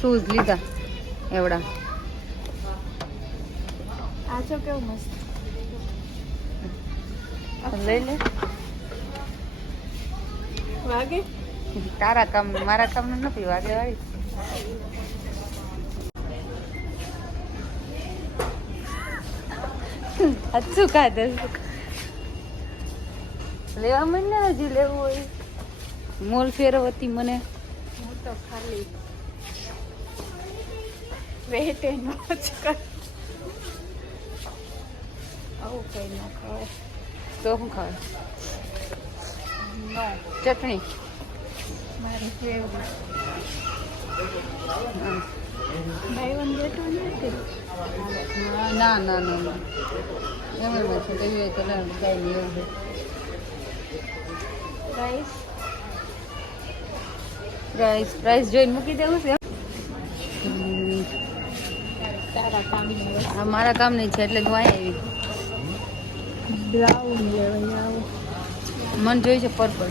Shoes લીધા એવડા. આ જો કેવું મસ્ત લઈ લે. વાગે તારા કામ મારા કામ નથી વાગે વાળી. અચ્છું કાઢે લેવા મને હજી લેવું હોય. મોલ ફેરવતી મને. હું તો ખાલી વેટ એ નો જ કર. આવું કઈ ન ખવાય. તો શું ખાવે? નો ચટણી. મારી favourite. Buy one get one નથી. ના ના ના ના એમ જ છે. કઈ તો ના કઈ નહીં એવું. પ્રાઇસ પ્રાઇસ પ્રાઇસ જોઈને મૂકી દેવું છે. તારા કામની વસ્તુ. આ મારા કામ નહીં છે એટલે હું અહીં આવી. બ્રાઉન લેવાય આવો. મને જોઈ છે પર્પલ.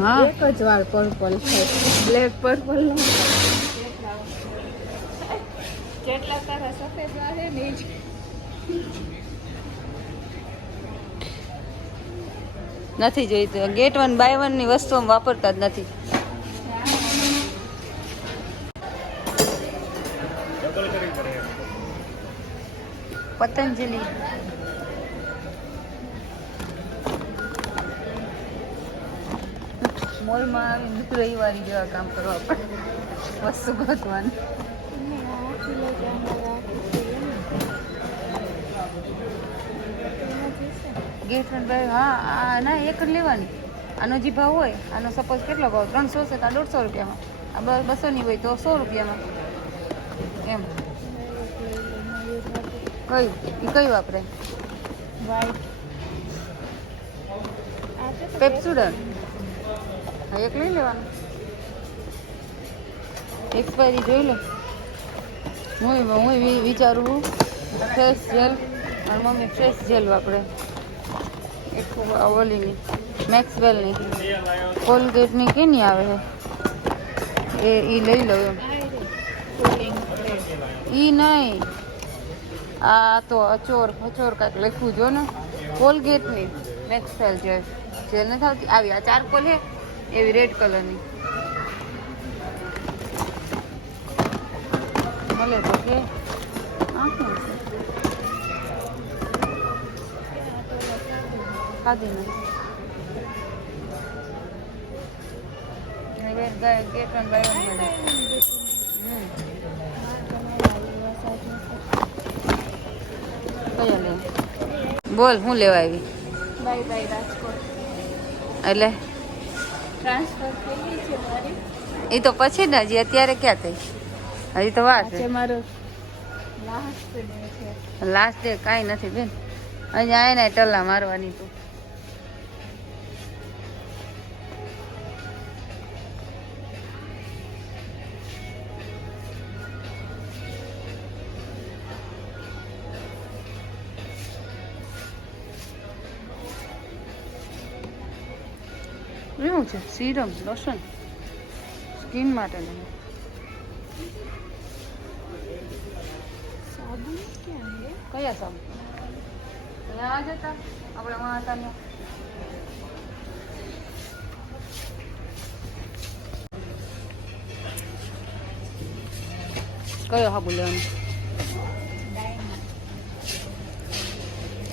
હા એક જ વાર પર્પલ છે. બ્લેક પર્પલ નો જેટલા તારા સફેદ વાર છે ને જ. નથી જોઈતું. ગેટ 1 બાય 1 ની વસ્તુ અમે વાપરતા જ નથી. પતંજલિ મોલમાં આવી રવિવારી જેવા કામ કરવા પડે. વસ્તુ ગોતવાનું. ગેટ 1 બાય હા ના એક જ લેવાની. આનો જે ભાવ હોય આનો સપોઝ કેટલો ભાવ 300 છે તો 150 રૂપિયામાં. આ 200 ની હોય તો 100 રૂપિયામાં. એમ કઈ વાપરે? વ્હાઈટ પેપ્સુડન. હા એક લઈ લેવાનું. એક્સપાયરી જોઈ લો. હું વિચારું ફ્રેશ જેલ. મારી મમ્મી ફ્રેશ જેલ વાપરે. એક ઓલીની મેક્સવેલની કોલગેટની કેની આવે છે એ લઈ લો એમ. ઈ નહીં આ તો અચોર કાંઈક લખ્યું જો ને. કોલગેટની મેક્સવેલ જેલ જેલ નથી આવતી આવી. આ ચારકોલ હે એવી રેડ કલરની મળે તો કે આ શું છે? ખાધી નહીં. ગેટ 1 બાય 1 મળે. કયા લે? બોલ હું લેવા આવી? Bye bye Rajkot. એટલે ટ્રાન્સફર થઈ ગઈ છે મારી. એ તો પછી ને હજી અત્યારે ક્યાં થઈ? હજી તો વાર છે. આજે મારો લાસ્ટ ડે છે. લાસ્ટ ડે કાંઈ નથી બેન. અહીંયા એને ટલ્લા મારવાની તું. એવું છે સિરમ લોશન સ્કિન માટેનું. સાબુન ક્યાં છે? કયા સાબુ? અહીંયા જ હતા આપણે વાં હતા ને. કયો સાબુ લેવાનો?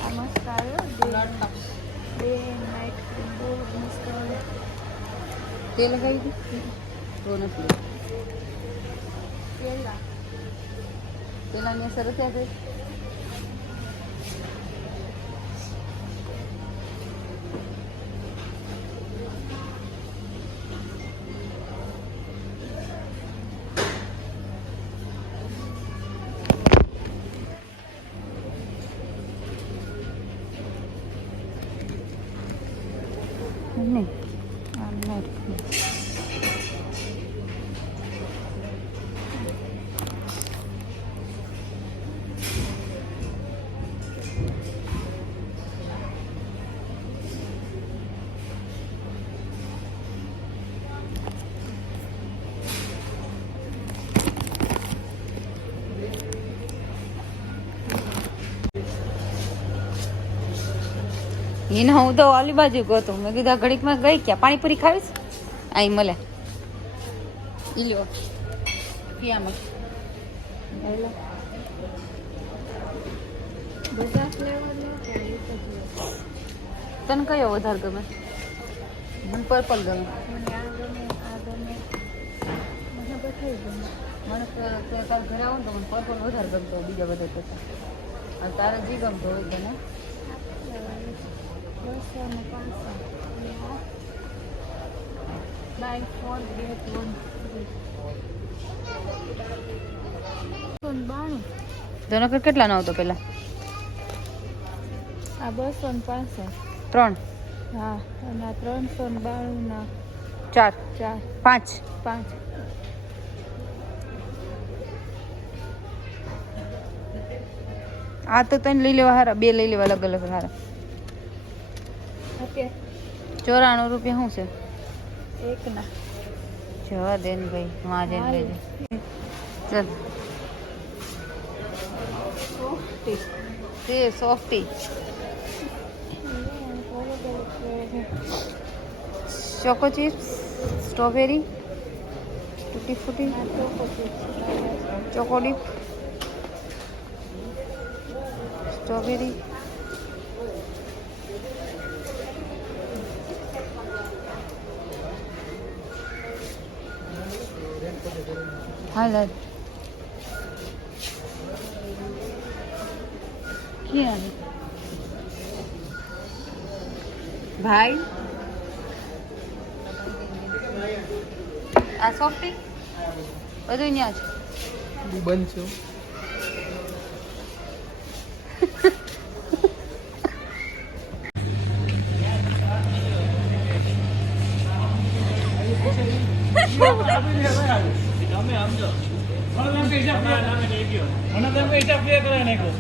આ મસ્ત આવ્યો. ડે નાઇટ ક્રીમ બહુ મસ્ત આવે. તે લગાવી દીધી તો નથી. પેલાની અસર હતી. નહીં એને હું તો ઓલી બાજુ ગયો તો મેં કીધું ઘડીકમાં ગઈ ક્યાં પાણીપુરી ખાવીશ અહીં મળે ઈ લ્યો ક્યાંમાં બધા ફ્લેવર લો કે આ એક જ લો? તને કયો વધારે ગમે મને પર્પલ ગમે મને આ ગમે આ ગમે મને બધાય ગમે. મને તો તારે ઘરે આવું ને તો મને પર્પલ વધારે ગમતો હોય બીજા બધા કરતા અને તારે જે ગમતો હોય તને 255 બાય 4 get 1 92. તને કેટલાનો આવતો પેલા આ 265. 3 હા અને આ 392 ના 4 4 5 5. આ તો તને લઈ લેવા હારા બે લઈ લેવા અલગ અલગ હારા. અત્યારે 94 રૂપિયા શું છે એક ના જવા દે ને ભાઈ માં જઈને લેજે ચાલ તે સોફ્ટી ચોકો ચિપ્સ સ્ટ્રોબેરી ટૂટી ફૂટી ચોકો ડીપ સ્ટ્રોબેરી હાલ ક્યાં ભાઈ આ સોફ્ટી બધું ત્યાં છે બંધ છે તમે સમજો મને તમે હિસાબ પ્લે કરાવી નાખ્યો